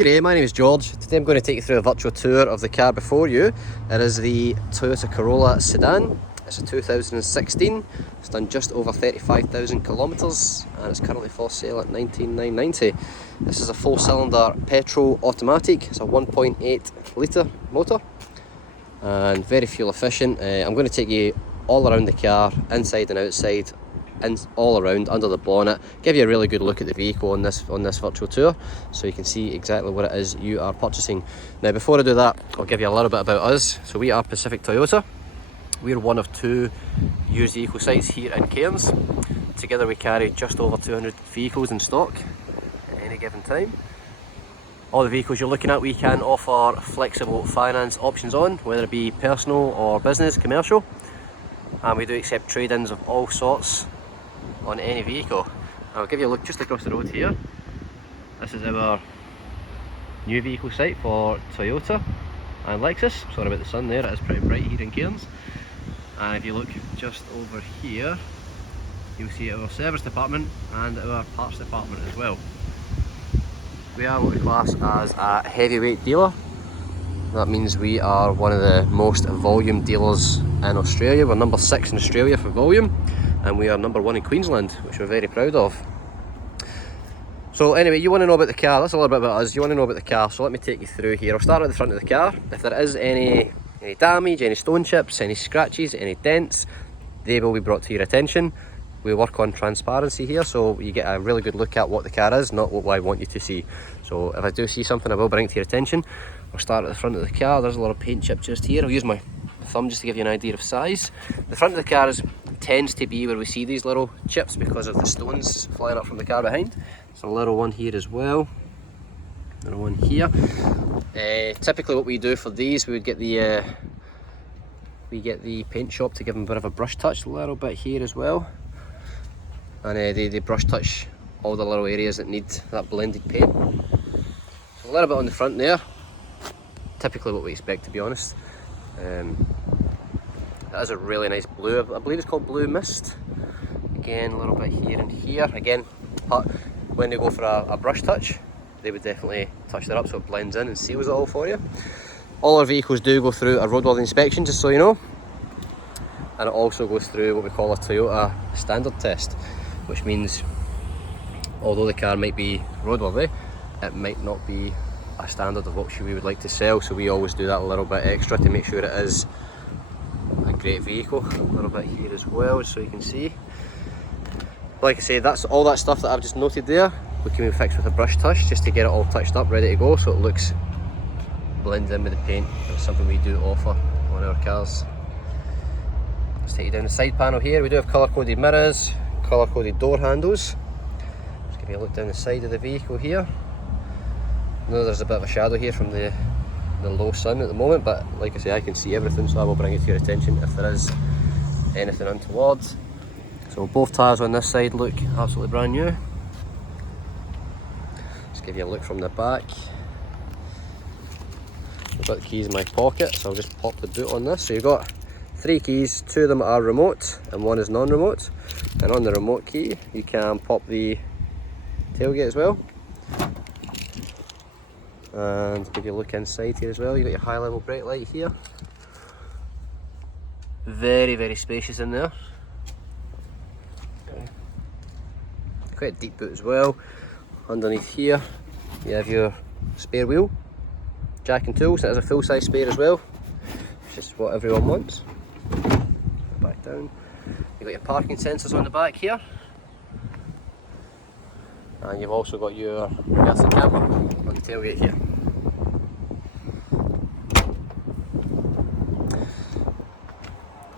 G'day, my name is George. Today I'm going to take you through a virtual tour of the car before you. It is the Toyota Corolla sedan. It's a 2016. It's done just over 35,000 kilometres and it's currently for sale at $19,990. This is a 4-cylinder petrol automatic. It's a 1.8 litre motor and very fuel efficient. I'm going to take you all around the car, inside and outside, and all around under the bonnet, give you a really good look at the vehicle on this virtual tour so you can see exactly what it is you are purchasing. Now before I do that, I'll give you a little bit about us. So we are Pacific Toyota. We're one of 2 used vehicle sites here in Cairns. Together we carry just over 200 vehicles in stock at any given time. All the vehicles you're looking at we can offer flexible finance options on, whether it be personal or business, commercial. And we do accept trade-ins of all sorts on any vehicle. I'll give you a look just across the road here. This is our new vehicle site for Toyota and Lexus. Sorry about the sun there, it is pretty bright here in Cairns. And if you look just over here, you'll see our service department and our parts department as well. We are what we class as a heavyweight dealer. That means we are one of the most volume dealers in Australia. We're number 6 in Australia for volume, and we are number 1 in Queensland, which we're very proud of. So anyway, you want to know about the car. That's a little bit about us. You want to know about the car, so let me take you through here. I'll start at the front of the car. If there is any damage, any stone chips, any scratches, any dents, they will be brought to your attention. We work on transparency here, so you get a really good look at what the car is, not what I want you to see. So if I do see something, I will bring it to your attention. I'll start at the front of the car. There's a lot of paint chip just here. I'll use my thumb just to give you an idea of size. The front of the car tends to be where we see these little chips because of the stones flying up from the car behind. There's a little one here as well. Little one here. Typically what we do for these, we get the paint shop to give them a bit of a brush touch, a little bit here as well. And they brush touch all the little areas that need that blended paint. So a little bit on the front there. Typically what we expect, to be honest. That is a really nice blue. I believe it's called Blue Mist. Again, a little bit here and here. Again, when they go for a brush touch, they would definitely touch that up so it blends in and seals it all for you. All our vehicles do go through a roadworthy inspection, just so you know. And it also goes through what we call a Toyota standard test, which means although the car might be roadworthy, it might not be a standard of what we would like to sell, so we always do that a little bit extra to make sure it is a great vehicle. A little bit here as well, so you can see. Like I say, that's all that stuff that I've just noted there. We can be fixed with a brush touch just to get it all touched up, ready to go, so it looks blends in with the paint. That's something we do offer on our cars. Let's take you down the side panel here. We do have colour-coded mirrors, colour-coded door handles. Just give you a look down the side of the vehicle here. I know there's a bit of a shadow here from the low sun at the moment, but like I say, I can see everything, so I will bring it to your attention if there is anything untoward. So both tyres on this side look absolutely brand new. Just give you a look from the back. I've got the keys in my pocket, so I'll just pop the boot on this. So you've got 3 keys, 2 of them are remote and 1 is non-remote. And on the remote key, you can pop the tailgate as well. And give you a look inside here as well. You've got your high level brake light here. Very, very spacious in there. Okay. Quite a deep boot as well. Underneath here, you have your spare wheel, jack and tools. That is a full size spare as well. It's just what everyone wants. Back down. You've got your parking sensors on the back here. And you've also got your reversing camera on the tailgate here.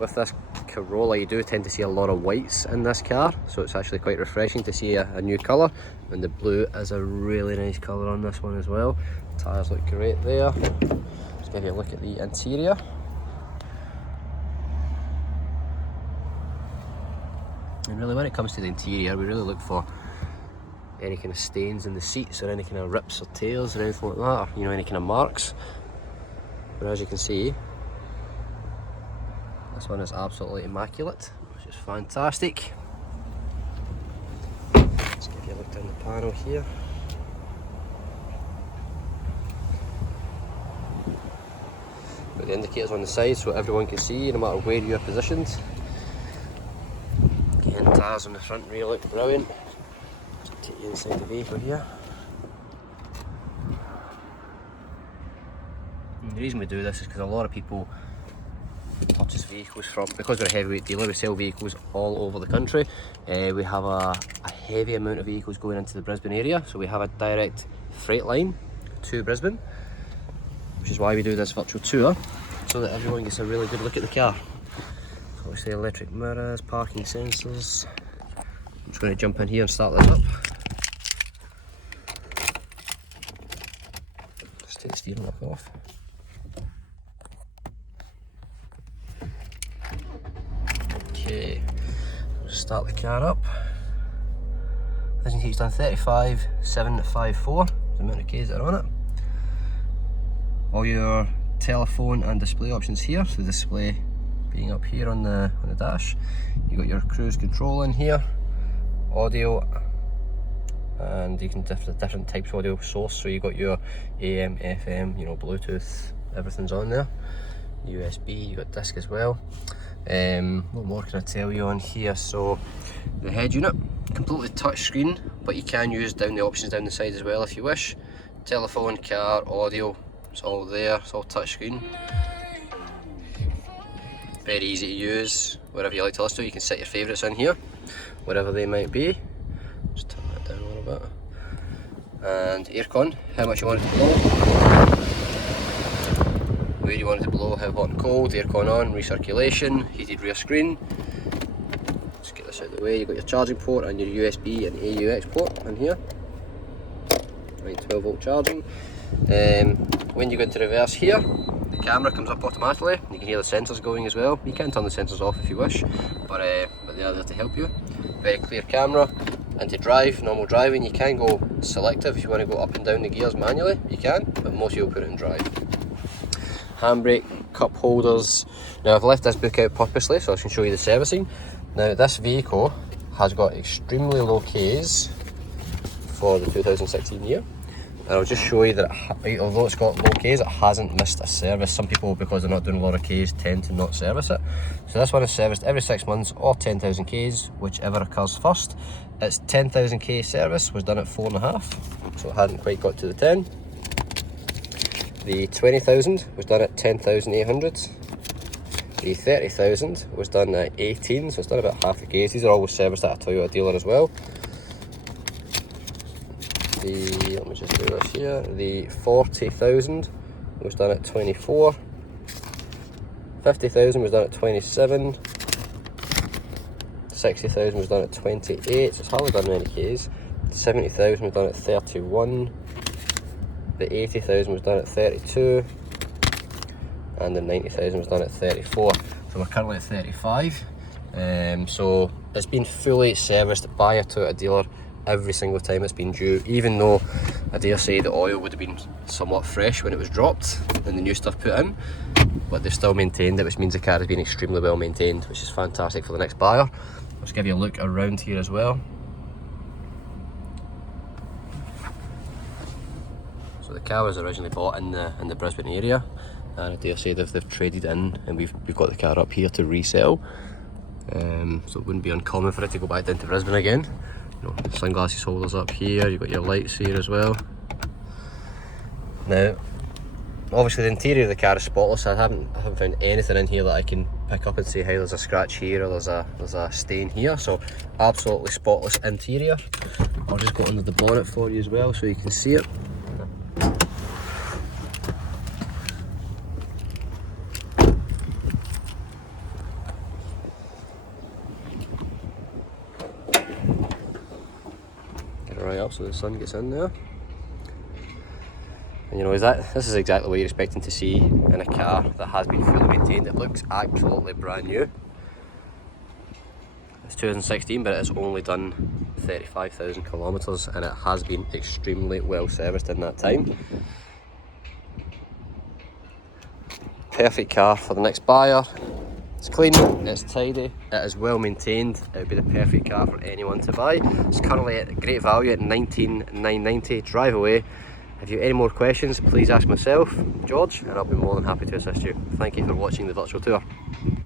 With this Corolla, you do tend to see a lot of whites in this car, so it's actually quite refreshing to see a new colour. And the blue is a really nice colour on this one as well. The tyres look great there. Just give you a look at the interior. And really, when it comes to the interior, we really look for any kind of stains in the seats or any kind of rips or tears or anything like that, or any kind of marks. But as you can see, this one is absolutely immaculate, which is fantastic. Let's give you a look down the panel here. The indicators on the side so everyone can see no matter where you're positioned. Again, tyres on the front and rear look brilliant. Just take you inside the vehicle here. And the reason we do this is because a lot of people purchase vehicles from, because we're a heavyweight dealer, we sell vehicles all over the country. We have a heavy amount of vehicles going into the Brisbane area, so we have a direct freight line to Brisbane, which is why we do this virtual tour, so that everyone gets a really good look at the car. So obviously electric mirrors, parking sensors. I'm just going to jump in here and start this up. Just take the steering lock off. Okay, start the car up. As you can see, it's done 35,754, the amount of Ks that are on it. All your telephone and display options here, so the display being up here on the dash. You got your cruise control in here, audio, and you can different types of audio source. So you got your AM, FM, you know, Bluetooth, everything's on there. USB, you got disc as well. What more can I tell you on here? So the head unit, completely touch screen, but you can use down the options down the side as well if you wish. Telephone, car, audio, it's all there, it's all touch screen. Very easy to use, wherever you like to listen to. You can set your favourites in here, whatever they might be. Just turn that down a little bit. And aircon, how much you want it to blow, where you want it to blow, how hot and cold, aircon on, recirculation, heated rear screen. Just get this out of the way. You've got your charging port and your USB and AUX port in here. Right, 12 volt charging. When you go into reverse here, the camera comes up automatically. You can hear the sensors going as well. You can turn the sensors off if you wish, but they are there to help you. Very clear camera. And to drive, normal driving, you can go selective. If you want to go up and down the gears manually, you can, but most people put it in drive. Handbrake, cup holders. Now I've left this book out purposely so I can show you the servicing. Now this vehicle has got extremely low Ks for the 2016 year. And I'll just show you that although it's got low Ks, it hasn't missed a service. Some people, because they're not doing a lot of Ks, tend to not service it. So this one is serviced every 6 months or 10,000 Ks, whichever occurs first. Its 10,000 K service was done at 4.5, so it hadn't quite got to the 10. The 20,000 was done at 10,800. The 30,000 was done at 18, so it's done about half the Ks. These are always serviced at a Toyota dealer as well. Let me just do this here. The 40,000 was done at 24. 50,000 was done at 27. 60,000 was done at 28, so it's hardly done many Ks. 70,000 was done at 31. The 80,000 was done at 32. And the 90,000 was done at 34. So we're currently at 35. So it's been fully serviced by a Toyota dealer every single time it's been due, even though I dare say the oil would have been somewhat fresh when it was dropped and the new stuff put in, but they've still maintained it, which means the car has been extremely well maintained, which is fantastic for the next buyer. Let's give you a look around here as well. So the car was originally bought in the Brisbane area, and I dare say they've traded in, and we've got the car up here to resell. So it wouldn't be uncommon for it to go back down to Brisbane again. You know, sunglasses holders up here, you've got your lights here as well. Now, obviously the interior of the car is spotless. I haven't found anything in here that I can pick up and say, hey, there's a scratch here or there's a stain here. So absolutely spotless interior. I'll just go under the bonnet for you as well so you can see it. Right up so the sun gets in there, and you know, this is exactly what you're expecting to see in a car that has been fully maintained. It looks absolutely brand new. It's 2016, but it has only done 35,000 kilometres, and it has been extremely well serviced in that time. Perfect car for the next buyer. It's clean, it's tidy, it is well maintained. It would be the perfect car for anyone to buy. It's currently at great value at 19,990. Drive away If you have any more questions, please ask myself, George, and I'll be more than happy to assist you. Thank you for watching the virtual tour.